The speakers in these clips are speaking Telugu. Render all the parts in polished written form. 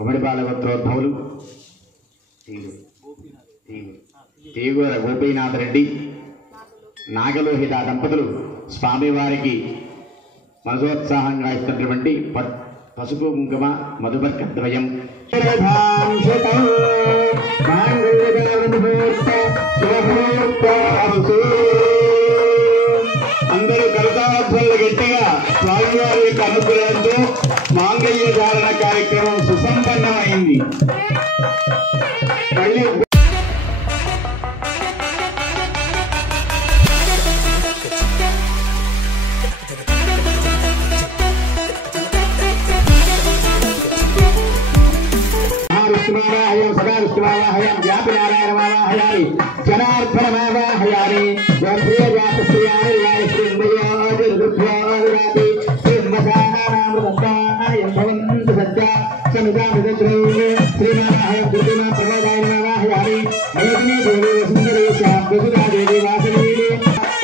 ఉమ్మడిపాలగోత్రోద్భవులు తీగూర గోపీనాథ రెడ్డి నాగలోహిత దంపతులు స్వామివారికి మనసోత్సాహంగా ఇస్తున్నటువంటి పసుపు కుంకుమ మధుపర్కద్వయం అందరూ కరతాళధ్వనులు గట్టిగా స్వామివారి యొక్క అనుగ్రహంతో మాంగళ్య ధారణ కార్యక్రమం సుసంపన్నమైంది. మళ్ళీ మహావిష్ణువావాహయం సదావిష్ణువావాహయం వ్యాపినారాయణవావాహయామి జనార్దనమావాహయామి ప్రియజాతశ్రియామి శ్రీమయోజరుద్భ్యోరాతి శ్రీమసానామృతాయం భవంతు సత్యా సమితామృతశ్రీ శ్రీనారాయణ దుర్గమ ప్రమోదాయనమావాహయామి మయోగిని దేవి సుందరేశ ప్రసురాదేవి వాసవీ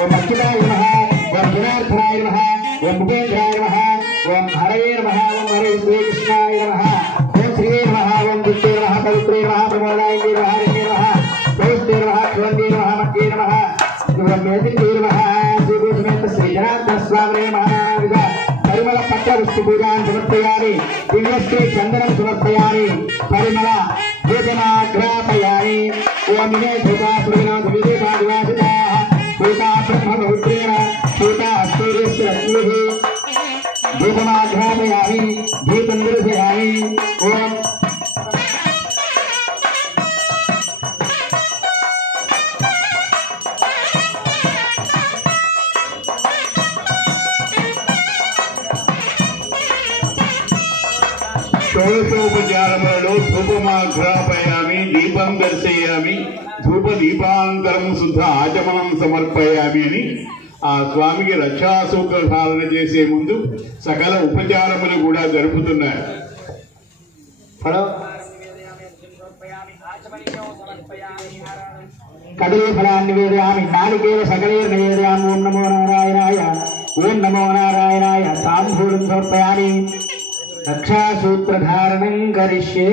ఓం అచ్యుతాయ నమః ఓం జనార్దనాయ నమః ఓం ఉపేంద్రాయ నమః ఓం హరయే నమః ఓం హరే శ్రీకృష్ణాయ నమః ఓం శ్రీయే నమః ఓం దుష్టే నమః పవిత్రే నమః ప్రమోదాయ నమః హరే నమః ప్రౌష్టే నమః క్షోణ్యే నమః మధ్యే నమః బ్రహ్మేంద్రే నమః శ్రీకృష్ణేత శ్రీ జనార్దన స్వామినే మహానావిధ పరిమళ పత్ర విష్ణు పూజాన్ సమర్పయామి దివ్యశ్రీ చందనం సమర్పయామి పరిమళ భూషణాగ్రాపయామి ఓం వినే భూతాసురనాథ విదేశాదివాసితాః భూతా బ్రహ్మ పవిత్రేణ భూతా అస్తైర్యస్య లక్ష్మీః భూషణాగ్రాపయామి భూతం దర్శయామి ఓం షోడశోపచారములలో ధూపమాఘ్రాపయామి దీపం దర్శయామి ధూప దీపాంతరం శుద్ధ ఆచమనం సమర్పయామి అని ఆ స్వామికి రక్షాసూత్ర ధారణ చేసే ముందు సకల ఉపచారములు కూడా జరుపుతున్నారు. కదలే ఫలాన్ని నివేదయామి నాలికేవ సకలే నివేదయామి ఓం నమో నారాయణాయ ఓం నమో నారాయణాయ తాంబూలం సమర్పయామి రక్షాసూత్రధారణం కరిష్యే.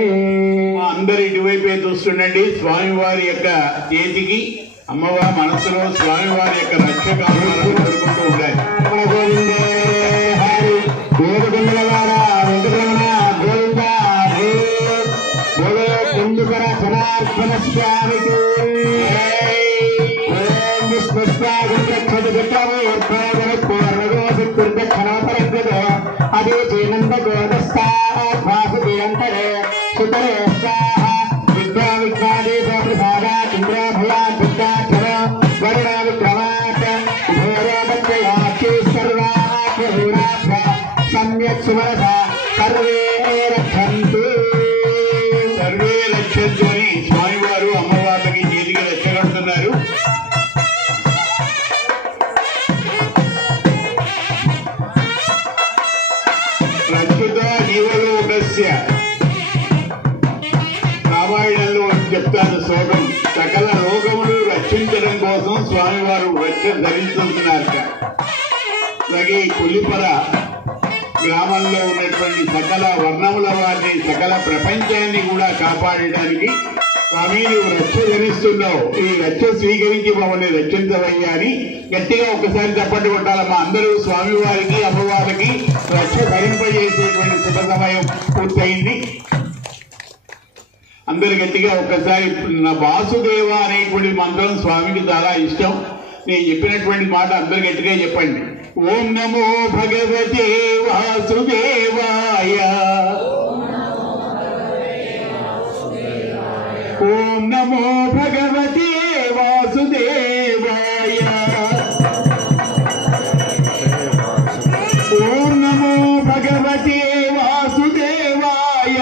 అందరు ఇటువైపే చూస్తుండండి. స్వామివారి యొక్క చేతికి అమ్మవారి మనసులో స్వామివారి యొక్క రక్షకాలను కోరుకుంటూ ఉండాలి. గోవిందే హరి గోవిందవాడ వెంకటరమణ గోవింద కుందుకర జనార్దన స్వామికి అదే చేనంద గోదస్థాసుదేంతరే సుతరే స్వాహ విద్యా విజ్ఞాదేశ ప్రసాద ఇంద్రాభయా విద్యాక్షర వరుణ విక్రమాట్ భోరోపత్యయాక్షి సర్వాభ్య సమ్యక్ సుమరస సర్వే రక్షంతు. సర్వే రక్షంతు అని స్వామివారు అమ్మవారికి చేతికి రక్ష కడుతున్నారు. రామాయణంలో చెప్తాను శ్లోకం. సకల రోగములు రక్షించడం కోసం స్వామివారు రక్ష ధరిస్తున్నారు. అలాగే కొల్లిపర గ్రామంలో ఉన్నటువంటి సకల వర్ణముల వారిని సకల ప్రపంచాన్ని కూడా కాపాడడానికి స్వామి నువ్వు రక్ష ధరిస్తున్నావు, ఈ రక్ష స్వీకరించి మమ్మల్ని రక్షించవయ్యా అని గట్టిగా ఒక్కసారి చప్పట్లు కొట్టాలమ్మా. అందరూ స్వామివారికి అమ్మవారికి రక్ష ధరింపజేసేటువంటి శుభ సమయం పూర్తయింది. అందరు గట్టిగా ఒక్కసారి నా వాసుదేవ అనేటువంటి మంత్రం స్వామికి చాలా ఇష్టం. నేను చెప్పినటువంటి మాట అందరు గట్టిగా చెప్పండి. ఓం నమో భగవతే వాసుదేవాయ ఓం నమో భగవతే వాసుదేవాయ ఓం నమో భగవతే వాసుదేవాయ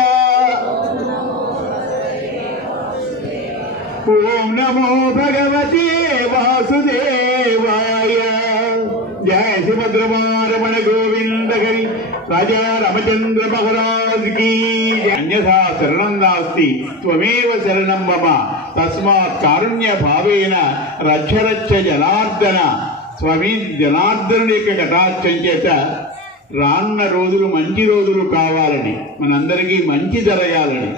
ఓం నమో భగవతే వాసుదేవాయ. జయ సుభద్రమారమణ గోవింద హరి రాజా రామచంద్ర మహారాజ్ కి. అన్యథా శరణం నాస్తి త్వమేవ శరణం మమ తస్మాత్ కారుణ్య భావేన రక్ష జనార్దన. స్వామి జనార్దనుడి యొక్క కటాక్షం చేత రానున్న రోజులు మంచి రోజులు కావాలని, మనందరికీ మంచి జరగాలని.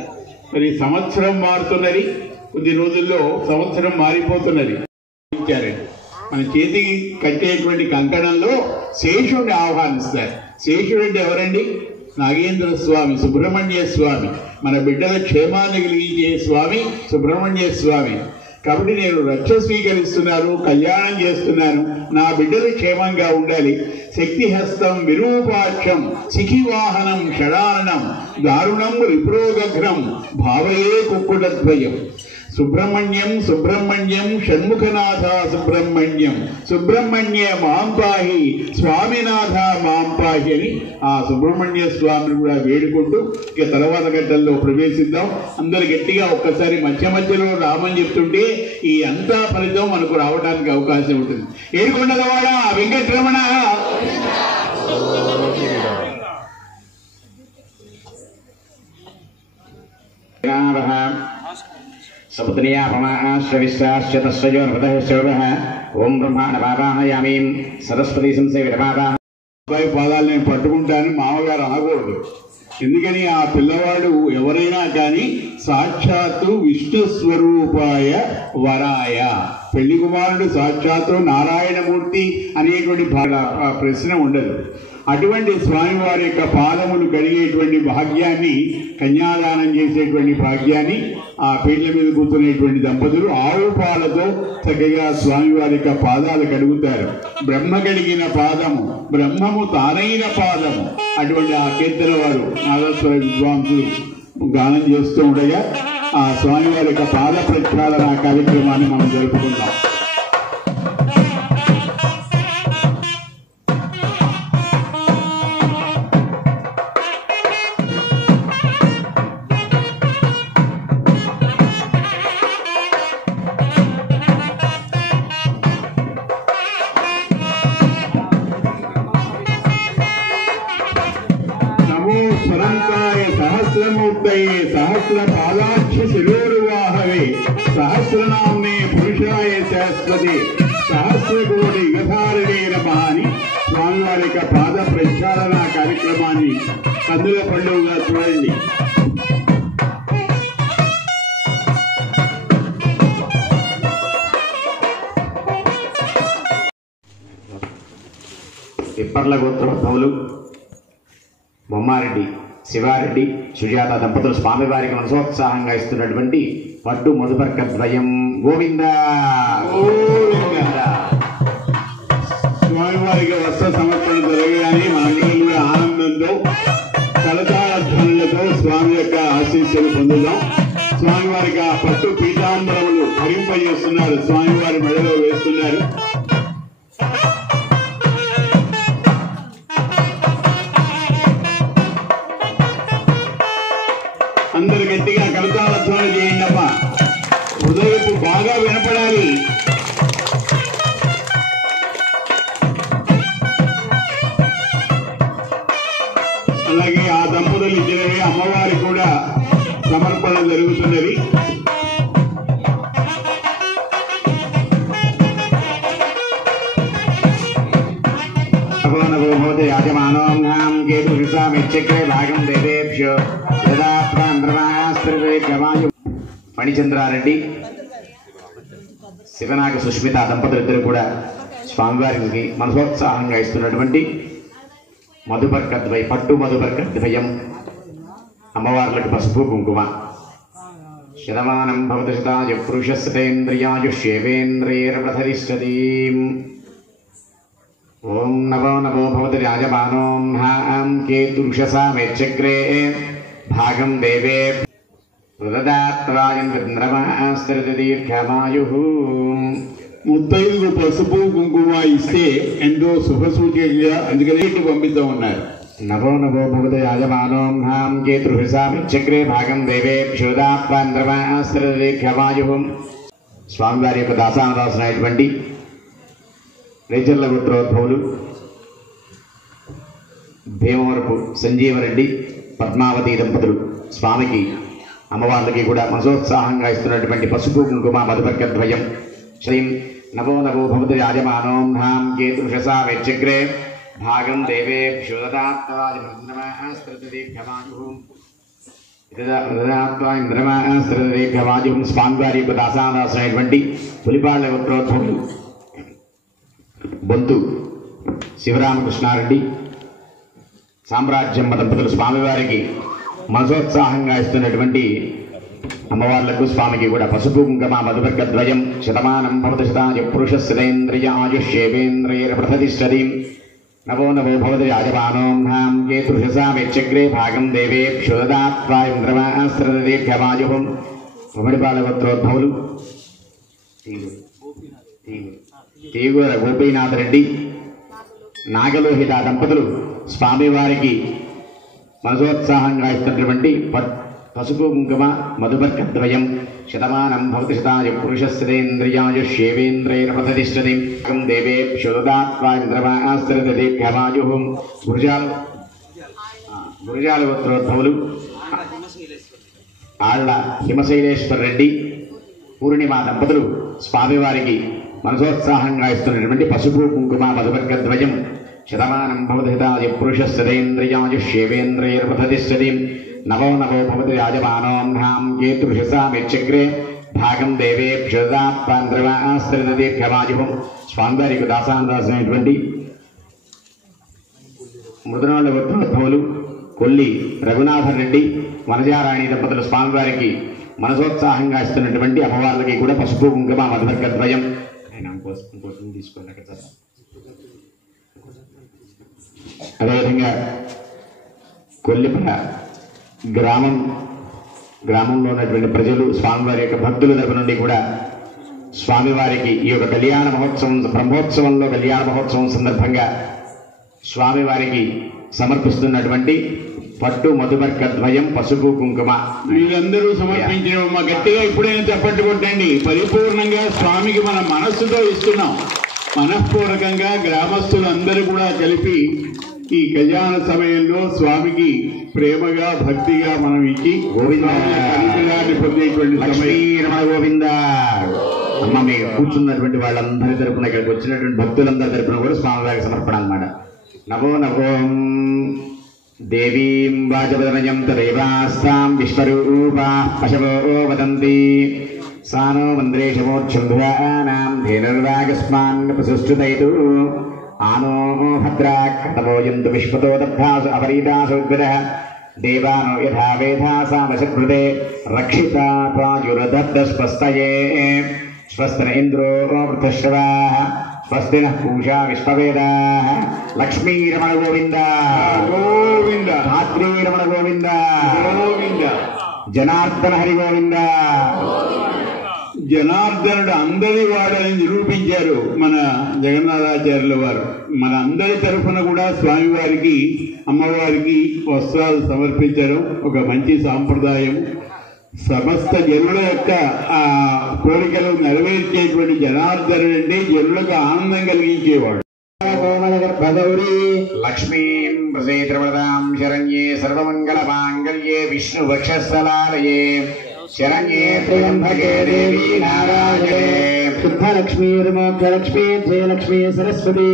మరి సంవత్సరం మారుతున్నది, కొద్ది రోజుల్లో సంవత్సరం మారిపోతున్నది. మన చేతికి కట్టేటువంటి కంకణంలో శేషుడిని ఆహ్వానిస్తారు. శేషుడు అంటే ఎవరండి? నాగేంద్ర స్వామి, సుబ్రహ్మణ్య స్వామి. మన బిడ్డల క్షేమాన్ని కలిగించే స్వామి సుబ్రహ్మణ్య స్వామి. కాబట్టి నేను రక్ష స్వీకరిస్తున్నాను, కళ్యాణం చేస్తున్నాను, నా బిడ్డలు క్షేమంగా ఉండాలి. శక్తిహస్తం విరూపాక్షం శిఖివాహనం షడారణం దారుణం రిప్రోగఘ్నం భావయే కుక్కుటద్వయం. సుబ్రహ్మణ్యం సుబ్రహ్మణ్యం షణ్ముఖనాథ సుబ్రహ్మణ్యం సుబ్రహ్మణ్య మాంపాహి స్వామినాథ మాంపాహి అని ఆ సుబ్రహ్మణ్య స్వామిని కూడా వేడుకుంటూ ఇక తర్వాత గంటల్లో ప్రవేశిద్దాం. అందరు గట్టిగా ఒక్కసారి మధ్య మధ్యలో రామని చెప్తుంటే ఈ అంతా ఫలితం మనకు రావడానికి అవకాశం ఉంటుంది. ఏడుకొండలవాడ వెంకటరమణ సపుత్రియా ప్రమాశ్రవిశ్వాశ్చ తస్యోర్వతః ఓం బ్రహ్మాణ పాపాహయామి సరస్వతి సంసేవితమాపా. అబ్బాయి పాదాలు నేను పట్టుకుంటాను మామగారు అనకూడదు. ఎందుకని ఆ పిల్లవాడు ఎవరైనా కానీ సాక్షాత్తు విష్ణు స్వరూపాయ వరాయ, పెళ్లి కుమారుడు సాక్షాత్తు నారాయణమూర్తి అనేటువంటి ప్రశ్న ఉండదు. అటువంటి స్వామివారి యొక్క పాదములు కడిగేటువంటి భాగ్యాన్ని, కన్యాదానం చేసేటువంటి భాగ్యాన్ని ఆ పీఠల మీద కూర్చునేటువంటి దంపతులు ఆవు పాలతో చక్కగా స్వామివారి యొక్క పాదాలు కడుగుతారు. బ్రహ్మ కడిగిన పాదము, బ్రహ్మము తానైన పాదము. అటువంటి ఆ కీర్తన వారు నాగేశ్వర విద్వాంసులు గానం చేస్తూ ఉండగా ఆ స్వామివారి యొక్క పాద ప్రక్షాళన కార్యక్రమాన్ని మనం జరుపుకుందాం. సహస్రమూర్తయే సహస్ర పాదాక్ష శిరోరువాహవే సహస్రనామ్నే పురుషాయ శాశ్వతే సహస్రకోటి యుగధారణే నమః అని స్వామివారి యొక్క పాద ప్రక్షాళన కార్యక్రమాన్ని కన్నుల పండుగగా చూడండి. పిప్పర్ల గోత్రోద్భవులు బొమ్మారెడ్డి శివారెడ్డి సుజాత దంపతులు స్వామివారికి మనసోత్సాహంగా ఇస్తున్నటువంటి పట్టు మధుపర్క ద్వయం గోవింద. స్వామివారికి వస్త్ర సమర్పణ జరగగానే మనందరం కూడా ఆనందంతో కలతాధ్వనులతో స్వామి యొక్క ఆశీస్సులు పొందుదాం. స్వామివారికి ఆ పట్టు పీతాంబరములు ధరింపజేస్తున్నారు, స్వామివారి మెడలో వేస్తున్నారు. అందరు గట్టిగా కలతాధ్వనులు చేయండి అమ్మా, హృదయపు బాగా వినపడాలి. అలాగే ఆ దంపతులు ఇచ్చినవి అమ్మవారి కూడా సమర్పణ జరుగుతున్నది. మణిచంద్రారెడ్డి శివనాగ సుష్మిత దంపతులిద్దరు కూడా స్వామివారికి మనసోత్సాహంగా ఇస్తున్నటువంటి మధుపర్కద్వయ పట్టు మధుపర్కద్వయం అమ్మవార్లకు పసుపు కుంకుమ. శతమానం భవతి శతాయ పురుషస్యేంద్రియాయుష్యేవేంద్రియర్వధరిష్యతి. ఓం నమో నమో భవతి రాజమానోం కేతుర్షసా మేచ్చగ్రే భాగం దేవే దీర్ఘమాయు. ముత్తైదుకు పసుపు కుంకుమ ఇస్తే ఎంతో శుభసూచకంగా అందుకనే ఇటు పంపిద్దాం ఉన్నారు. నమో నమో భవతి యాజమానోం కేతుర్షసా మేచ్చగ్రే భాగం దేవే దీర్ఘమాయు. స్వామివారి యొక్క దాసానదాసునైనటువంటి రేచర్ల గోత్రోద్భవులు భీమవరపు సంజీవరెడ్డి పద్మావతి దంపతులు స్వామికి అమ్మవార్లకి కూడా మనసోత్సాహంగా ఇస్తున్నటువంటి పసుపు కుంకుమ మధుపర్కద్వయం. శ్రీం నమో నమో భవతి యాజమానోం కేతుర్షసా మేచ్చగ్రే భాగం దేవేభ్యో దదాత్వాదిభ్యమాజుం స్వామివారి యొక్క దాసాదాసైనటువంటి పులిపాళ్ల గోత్రోద్భవులు బొంతు శివరామకృష్ణారెడ్డి సామ్రాజ్యం దంపతులు స్వామివారికి మనసోత్సాహంగా ఇస్తున్నటువంటి అమ్మవార్లకు స్వామికి కూడా పసుపు కుంకుమ మధువర్గద్వయం శతమానం భవతి శతాయ పురుషస్యేంద్రియ ఆయుష్యేవేంద్రియర్ప్రతిష్టతి నవో నవో భవతి రాజమానోం కేతుషసా వెచ్చగ్రే భాగం దేవేభ్యో దదాత్వాయింద్రమాస్త్రదేభ్యమాజుహం పమడిపాల గోత్రోద్భవులు తీగూర గోపీనాథ్ రెడ్డి నాగలోహిత దంపతులు స్వామివారికి మనసోత్సాహంగా ఇస్తున్నటువంటి పసుపు కుంకుమ మధువర్గద్వయం శతమానం భవతి శతాయ పురుషస్యేంద్రియాయుష్యేవేంద్రియర్ప్రతిష్టతి దేవేభ్యో దదాత్వాయింద్రమాస్త్రదేభ్యమాజుహం గురుజాల గోత్రోద్భవులు ఆళ్ల హిమశైలేశ్వర రెడ్డి పూర్ణిమ దంపతులు స్వామివారికి మనసోత్సాహంగా ఇస్తున్నటువంటి పసుపు కుంకుమ మధువర్గద్వయం శతమానం భవతి శతాయ పురుషస్యేంద్రియాయుష్యేవేంద్రియర్ప్రతిష్టతి నవో నవో భవతి రాజమానోం కేతుషసా వెచ్చగ్రే భాగం దేవేభ్యో దదాత్వాయింద్రమాస్త్రదేభ్యమాజుహం స్వామివారికి దాసాదాసైనటువంటి మృదనాళ్ళ గోత్రోద్భవులు కొల్లి రఘునాథన్ రెడ్డి వనజారాణి దంపతులు స్వామివారికి మనసోత్సాహంగా ఇస్తున్నటువంటి అమ్మవార్లకి కూడా పసుపు కుంకుమ మధువర్గద్వయం తీసుకోండి. అదేవిధంగా కొల్లిపల గ్రామంలో ఉన్నటువంటి ప్రజలు స్వామివారి యొక్క భక్తుల తరపు నుండి కూడా స్వామివారికి ఈ యొక్క కళ్యాణ మహోత్సవం బ్రహ్మోత్సవంలో కళ్యాణ మహోత్సవం సందర్భంగా స్వామివారికి సమర్పిస్తున్నటువంటి పట్టు మధువర్గద్వయం పసుపు కుంకుమ మీరందరూ సమర్పించిన మా గట్టిగా ఇప్పుడైనా చప్పట్లు కొట్టండి. పరిపూర్ణంగా స్వామికి మన మనస్సుతో ఇస్తున్నాం. మనఃపూర్వకంగా గ్రామస్తులందరూ కూడా కలిపి ఈ కళ్యాణ సమయంలో స్వామికి ప్రేమగా భక్తిగా మనం ఇచ్చి గోవిందాన్ని పొందేటువంటి గోవింద అమ్మ మీరు కూర్చున్నటువంటి వాళ్ళందరి తరపున ఇక్కడికి వచ్చినటువంటి భక్తులందరి తరపున కూడా స్వామివారికి సమర్పణ అన్నమాట. నవో నవోం దేవీం వాచవదనయం తదేవాస్తాం విశ్వరూపా పశవో వదంతి సానో మంద్రేశమోక్షుంభానాం ధేనుర్వాగస్మాన్ ప్రసుష్టుతైతు ఆనో భద్రా కృతమోయంతు విశ్వతో దగ్ధాసు అపరీతాసు ఉద్భిదః దేవానో యథా వేధాసామశృతే రక్షితా ప్రాయురదబ్ధస్వస్తయే స్వస్తిన ఇంద్రో వృతశ్రవాః స్వస్తినః పూషా విశ్వవేదాః లక్ష్మీరమణ గోవింద గోవింద ధాత్రీరమణ గోవింద గోవింద జనార్దన హరి గోవింద. జనార్దనుడు అందరి వాడని నిరూపించారు మన జగన్నాథాచార్యుల వారు. మన అందరి తరఫున కూడా స్వామివారికి అమ్మవారికి వస్త్రాలు సమర్పించడం ఒక మంచి సాంప్రదాయం. సమస్త జనుల యొక్క ఆ కోరికలు నెరవేర్చేటువంటి జనార్దనుడు అంటే జనులకు ఆనందం కలిగించేవాడు. గౌరీ లక్ష్మీం ప్రసేత్రవరదాం శరణ్యే సర్వమంగళ మాంగళ్యే విష్ణు వక్షస్థలాలయే శరణ్యే త్ర్యంబకే దేవీ నారాయణే శుద్ధలక్ష్మీర్మోక్షలక్ష్మీ జయలక్ష్మీ సరస్వతి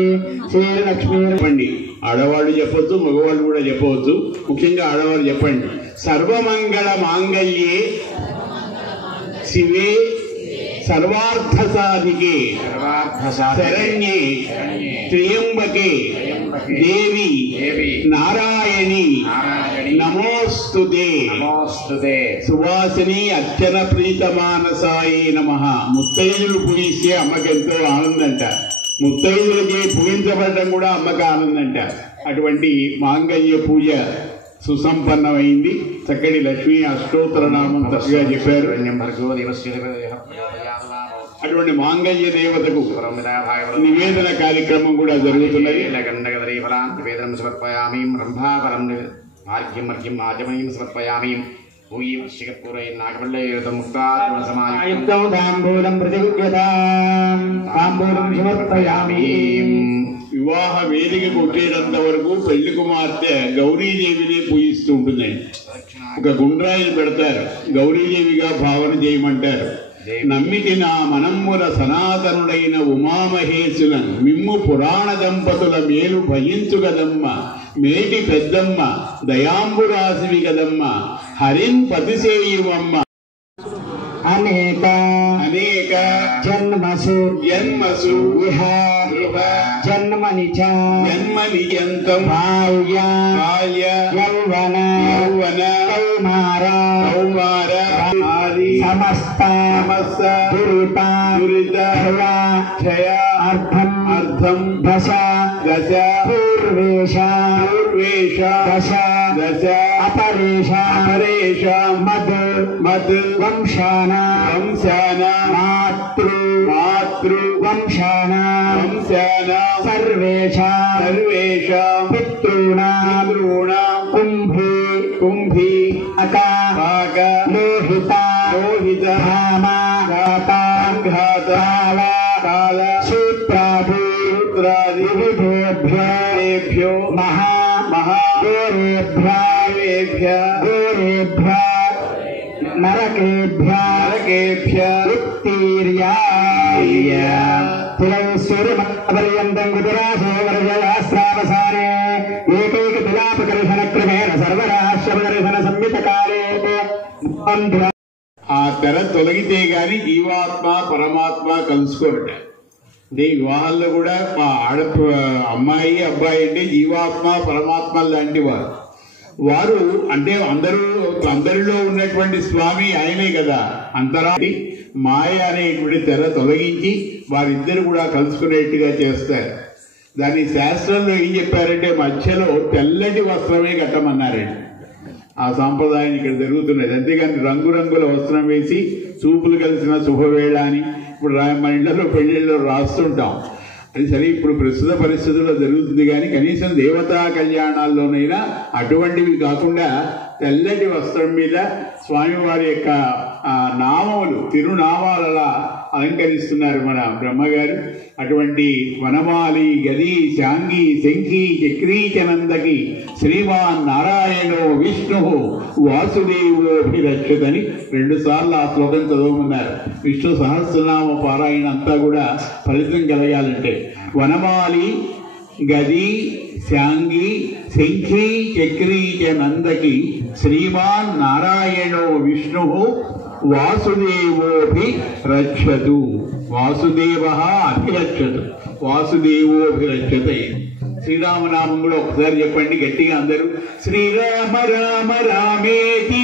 శ్రీలక్ష్మీ. చెప్పండి, ఆడవాళ్ళు చెప్పొచ్చు, మగవాళ్ళు కూడా చెప్పవచ్చు. ముఖ్యంగా ఆడవాళ్ళు చెప్పండి. సర్వమంగళ మాంగళ్యే శివే సర్వార్థ సాధికే శరణ్యే త్ర్యంబకే దేవి నారాయణి నమోస్తుతే సువాసిని అర్చన ప్రీత మానసాయి నమః. ముత్తైదులు పూజిస్తే అమ్మకి ఎంతో ఆనందంట. ముత్తైదులకి పూజించబడటం కూడా అమ్మకి ఆనందంట. అటువంటి మాంగళ్య పూజ సుసంపన్నమైంది. చక్కటి లక్ష్మీ అష్టోత్తర నామం చక్కగా చెప్పారు. అటువంటి మాంగళ్య దేవతకు నివేదన కార్యక్రమం కూడా జరుగుతున్నది. నివేదనం సమర్పయామి బ్రహ్మాపరం మార్గ్యం ఆజమయం సమర్పయామి వివాహ వేదికకు వచ్చేటంత వరకు పెళ్లి కుమార్తె గౌరీదేవిని పూజిస్తూ ఉంటుందండి. ఒక గుండ్రాయిని పెడతారు, గౌరీదేవిగా భావన చేయమంటారు. నమ్మితి నా మనమ్ముల సనాతనుడైన ఉమామహేశులను మిమ్ము పురాణ దంపతుల మేలు భయించు గదమ్మ మేటి పెద్దమ్మ దయాంబురాశివి గదమ్మ హరిన్ పతిసేయువమ్మ. అనేక అనేక జన్మసు జన్మసు ఇహ గృహ జన్మని చ జన్మనియంతం బాల్య బాల్య యౌవన యౌవన కౌమార కౌమార ఆది సమస్త సమస్త దురిత దురిత క్షయ అర్థం అర్థం దశ దశ పూర్వేష పూర్వేష దశ దశ అపరేష అపరేష మద్ మద్ వంశాన వంశాన మాతృ మాతృ వంశాన వంశాన సర్వేష సర్వేష పితॄణాం కుంభీ కుంభీ పాక లోహిత లోహిత ధామ ఘాత ఘాత కాల కాల సూత్రాది సూత్రాది విభేభ్యో మహా మహా గోరేభ్య గోరేభ్య నరకేభ్య నరకేభ్య ఉత్తీర్య తిరస్వరమపర్యంతం గుజరాశోవర్జయాస్రావసానే ఏకైక తిలాపకర్షణ క్రమేణ సర్వరాశ్రమదర్శన సంహితకాలే ఆ తెర తొలగితే గాని జీవాత్మ పరమాత్మ కలుసుకోరట. అంటే వివాహాల్లో కూడా మా అమ్మాయి అబ్బాయి అంటే జీవాత్మ పరమాత్మ లాంటి వారు అంటే అందరిలో ఉన్నటువంటి స్వామి ఆయనే కదా. అంతరాటి మాయ అనేటువంటి తెర తొలగించి వారిద్దరు కూడా కలుసుకునేట్టుగా చేస్తారు. దాని శాస్త్రంలో ఏం చెప్పారంటే మధ్యలో తెల్లటి వస్త్రమే కట్టమన్నారండి. ఆ సాంప్రదాయం ఇక్కడ జరుగుతున్నది. అంతేగాని రంగురంగుల వస్త్రం వేసి చూపులు కలిసిన శుభవేళ అని ఇప్పుడు మన ఇళ్లలో పెళ్లిళ్ళలో రాస్తుంటాం. అది సరే ఇప్పుడు ప్రస్తుత పరిస్థితుల్లో జరుగుతుంది. కానీ కనీసం దేవతా కళ్యాణాల్లోనైనా అటువంటివి కాకుండా తెల్లటి వస్త్రం మీద స్వామివారి యొక్క నామములు తిరునామాలలా అలంకరిస్తున్నారు మన బ్రహ్మగారు. అటువంటి వనమాలి గది శాంగి శంఖి చక్రీచనందకి శ్రీమాన్ నారాయణో విష్ణు వాసుదేవోభిరక్షతని 2 సార్లు ఆ శ్లోకం చదవమన్నారు. విష్ణు సహస్రనామ పారాయణ అంతా కూడా ఫలితం కలగాలంటే వనమాలి గది శాంగి శంఖి చక్రీచ నందకి శ్రీమాన్ నారాయణో విష్ణు వాసుదేవోభిరక్షతు. వాసుదేవ అభిరక్షతు వాసుదేవోభిరక్షత. శ్రీరామనామం కూడా ఒకసారి చెప్పండి గట్టిగా అందరూ. శ్రీరామ రామ రామేతి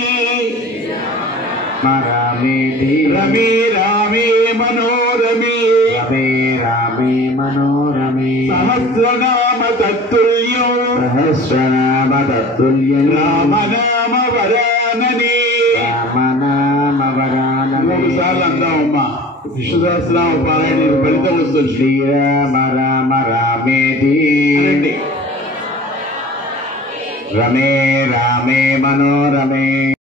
రమే రామే మనోరమే సహస్రనామ తత్తుల్యం రామనామ వరాననే. 3 సార్లు అందామమ్మా. విష్ణు సహస్రనామ పారాయణ ఫలితం వస్తుంది. శ్రీరామ రామ రామేతి రమే రామే మనోరమే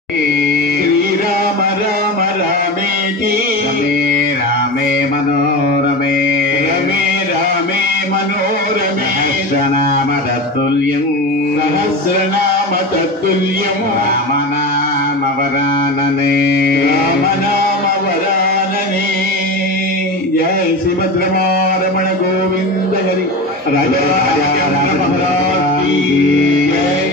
శ్రీరామ రామ రామేతి రమే రామే మనోరమే రమే రామే మనోరమే సహస్రనామ తత్తుల్యం సహస్రనామ తత్తుల్యము రామనామ వరాననే రామనామ వరాననే. జయ శ్రీభద్రమారమణ గోవింద హరి రాజరాజేంద్ర మహారాజ్ కీ జయ.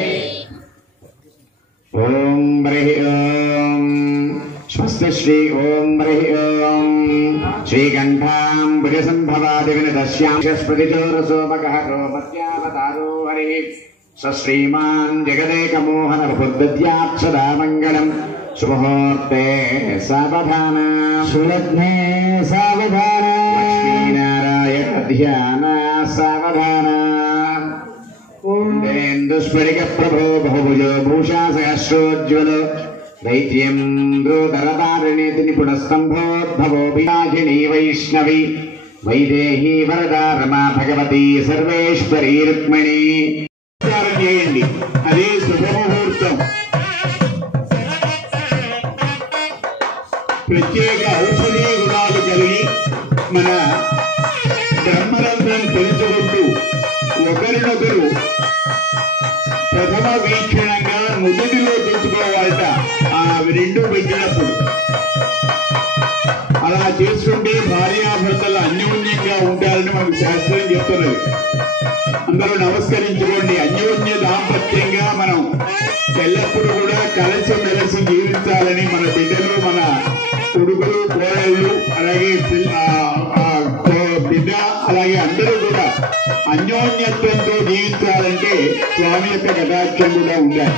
ఓం బ్రహి ఓం స్వస్తి శ్రీ ఓం బ్రహి ఓం శ్రీకంఠాం భుజసంభవాది వినతశ్యాం స్మృతిచోరసోమకహరో మత్యావతారో హరి శ్రీమాన్ జగదేకమోహన బుద్ధద్యాక్షదా మంగళం శుభముహూర్తే సావధాన సులగ్నే సావధాన లక్ష్మీనారాయణ ధ్యాన సావధాన ేందుస్ఫటిక ప్రభో బహుభుజో భూషా సహస్రోజ్వలో దైత్యం ద్రోధరతారిణేతి నిపుణస్తంభోద్భవో విరాజిణీ వైష్ణవి వైదేహీ వరదా రమా భగవతి సర్వేశ్వరీ రుక్మిణి. నమస్కారం చేయండి. అదే శుభముహూర్తం. ప్రత్యేక ఔషధీ గుణాలు కలిగి మన బ్రహ్మరంధ్రం తెలుసుకుంటూ ఒకరినొకరు ప్రథమ వీక్షణంగా నుదుటిలో తెచ్చుకోవాలట. అవి 2 పెట్టినప్పుడు అలా చేసుకుంటే భార్యాభర్తలు అన్యోన్యంగా ఉంటారని మనకు శాస్త్రం చెప్తున్నది. అందరూ నమస్కరించుకోండి. అన్యోన్య దాంపత్యంగా మనం ఎల్లప్పుడూ కూడా కలిసి మెలిసి జీవించాలని మన బిడ్డలు, మన కొడుకులు, కోడళ్ళు, అలాగే బిడ్డ, అలాగే అందరూ కూడా అన్యోన్యత్వంతో జీవించాలంటే స్వామి యొక్క కటాక్షం కూడా ఉండాలి.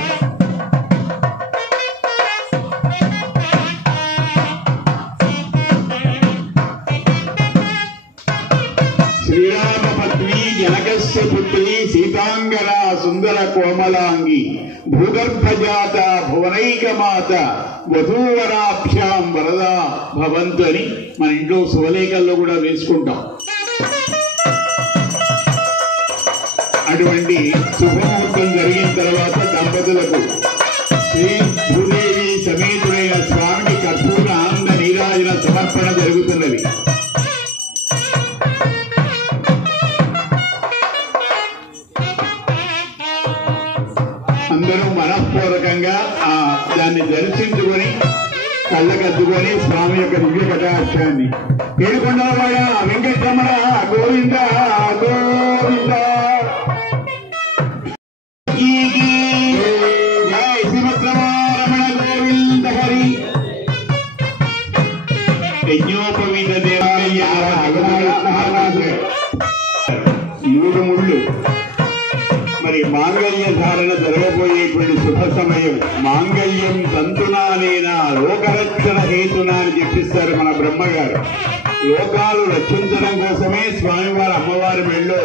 శ్రీరామ పత్ని జనకస్య పుత్రి సీతాంగరా సుందర కోమలాంగి భూగర్భజాత భువనైకమాత వధూవరాభ్యాం వరదా భవంతు అని మన ఇంట్లో శుభలేఖల్లో కూడా వేసుకుంటాం. అటువంటి శుభముహూర్తం జరిగిన తర్వాత దంపతులకు శ్రీ భూదేవి సమేతుడైన స్వామికి కర్పూర ఆనంద నీరాజన సమర్పణ జరుగుతున్నది. అందరూ మనఃపూర్వకంగా దాన్ని దర్శించుకొని కళ్ళకద్దుకొని స్వామి యొక్క దివ్య కటాక్షాన్ని ఏడుకొండలవాడ వెంకటరమణ గోవింద గోవింద జయ శ్రీమద్రమణ గోవింద హరి. యజ్ఞోపవీత దేవాలయ 3 ముళ్ళు. మరి మాంగళ్య ధారణ జరగబోయేటువంటి శుభ సమయం. మాంగళ్యం తంతునానేనా లోకరక్షణ హేతునా అని చెప్పిస్తారు మన బ్రహ్మగారు. లోకాలు రక్షించడం కోసమే స్వామివారి అమ్మవారి మెళ్ళో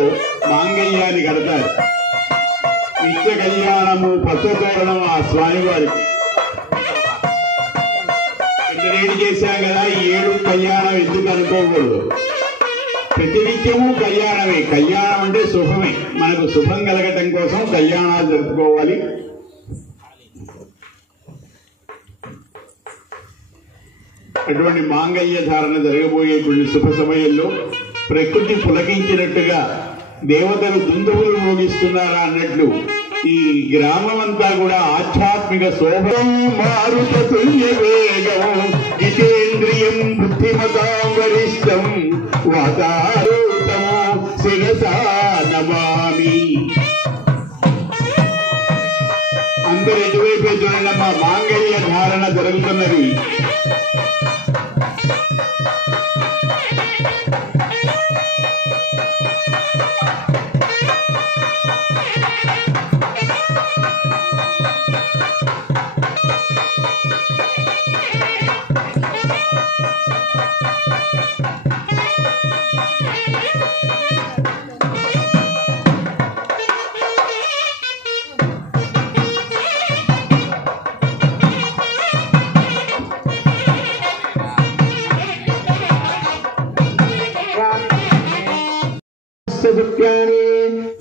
మాంగళ్యాన్ని కడతారు. నిత్య కళ్యాణము పచ్చతోరణం ఆ స్వామివారికి. ఇంటరేడు చేశాం కదా, ఈ 7 కళ్యాణం ఎందుకు అనుకోకూడదు. ప్రతినిత్యము కళ్యాణమే. కళ్యాణం అంటే శుభమే. మనకు శుభం కలగటం కోసం కళ్యాణాలు జరుపుకోవాలి. అటువంటి మాంగళ్య ధారణ జరగబోయేటువంటి శుభ సమయంలో ప్రకృతి పులకించినట్టుగా దేవతలు దుందువులు మోగిస్తున్నారా అన్నట్లు ఈ గ్రామం అంతా కూడా ఆధ్యాత్మిక శోభం మారుత తుల్య వేగం జితేంద్రియం బుద్ధిమతాం వరిష్టం వాతారూతం శిరసా నమామి. అందరు ఎటువైపు చూడండి, మా మాంగళ్య ధారణ జరుగుతున్నది.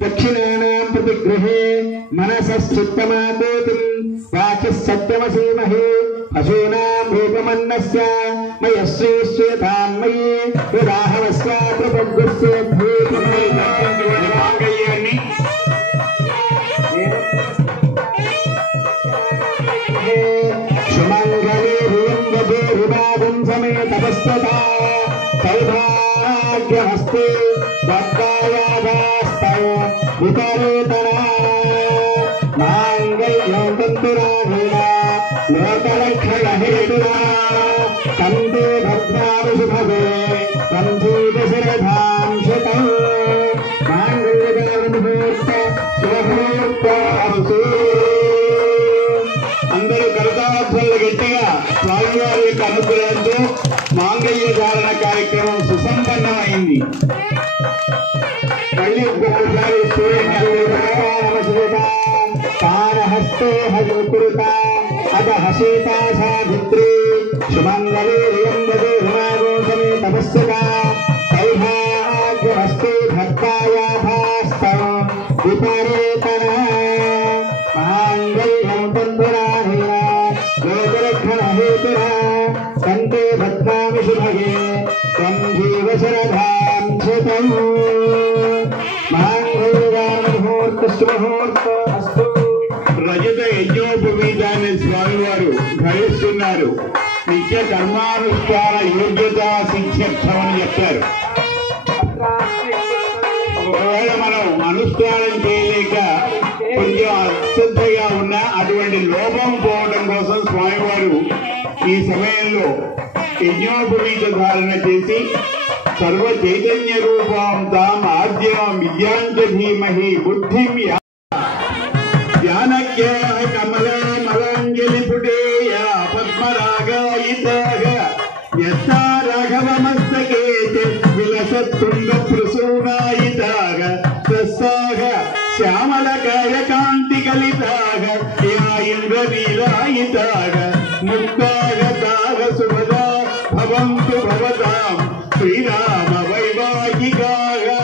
दक्षिणानां प्रतिगृहे मनसश्चित्तमाकोतिं वाचः सत्यमसीमहे पशूनां रूपमन्नस्य मयश्री श्वेतान्मयी विदाहवस्य प्रपद्यस्य మాంగళ్యాన్ని सुमङ्गले ह्रियङ्गते हृदागं समेतपस्वता सौभाग्यमस्ते दत्तायादास्तव वितरेतना माङ्गल्यं तन्तुराहेणा लोकलक्षणहेतुना कन्दे भद्राविशुभगे सञ्जीवशरधां शतं माङ्गल्यकारणमुहूर्त शुभमुहूर्तमस्तु. అందరూ కరతాళధ్వనులు గట్టిగా స్వామివారి యొక్క అనుగ్రహంతో మాంగళ్య ధారణ కార్యక్రమం సుసంపన్నమైంది. మళ్ళీ ఒక్కొక్కసారి తారహస్తే హరికృత అత హసేతా సావిత్రి సుమంగళే రియంబదే రుణాగో సమేతపస్యత సౌభాగ్యమస్తే భక్తాయాభాస్తవ విపరేతన మాంగళ్యం తంతురాహేణ లోకరక్షణహేతునా కంటే భద్రామి శుభగే త్వం జీవశరధాం శతం రజత యజ్ఞోపవీతాన్ని స్వామివారు ధరిస్తున్నారు. నిత్య కర్మానుష్ఠాన యోగ్యతా శిక్షర్థం అని చెప్పారు. ఒకవేళ మనం అనుష్ఠానం చేయలేక కొంచెం అశ్రద్ధగా ఉన్నా అటువంటి లోపం పోవడం కోసం స్వామివారు ఈ సమయంలో యజ్ఞోపవీత ధారణ చేసి సర్వ చైతన్య రూపం తాం ఆద్యం విద్యాంచ ధీమహి బుద్ధిం జ్ఞానజ్ఞాన కమలామలాంజలి పుటేయ పద్మరాగాయితాగ యథా రాఘవమస్తకే విలసత్తుంగ ప్రసూనాయితాగ సస్సాగ శ్యామలకాయ కాంతి కలితాగ యా ఇంద్రనీలాయితాగ ముక్తాగ తాగ సుభదా భవంతు భవతాం శ్రీరామ వైవాహికాగా.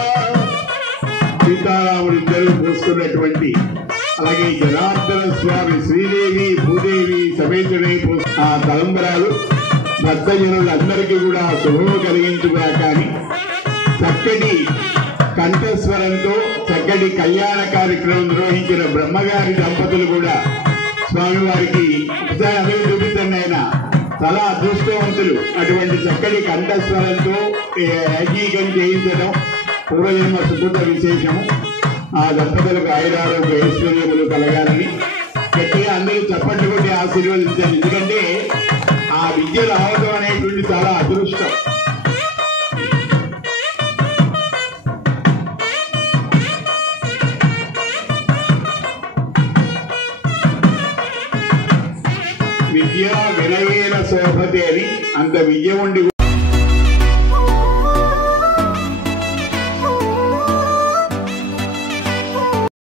సీతారాముడిద్దరూ పోసుకున్నటువంటి అలాగే జనార్దన స్వామి శ్రీదేవి భూదేవి సమేతుడై ఆ తలంబరాలు భక్తజనులందరికీ కూడా శుభము కలిగించుగా. కానీ చక్కటి కంఠస్వరంతో చక్కటి కళ్యాణ కార్యక్రమం నిర్వహించిన బ్రహ్మగారి దంపతులు కూడా స్వామివారికి ఒకసారి అవి చూపించండి, ఆయన చాలా అదృష్టవంతులు. అటువంటి చక్కటి కంఠస్వరంతో యజ్ఞీకం చేయించడం పూర్వజన్మ సుకృత విశేషము. ఆ దంపతులకు ఆయురారోగ్య ఐశ్వర్యములు కలగాలని గట్టిగా అందరూ చప్పట్లు కొట్టి ఆశీర్వదించాలి. ఎందుకంటే ఆ విద్య రావడం అనేటువంటి చాలా అదృష్టం. విద్య వినయేన శోభతే అని అంత విద్య ఉండి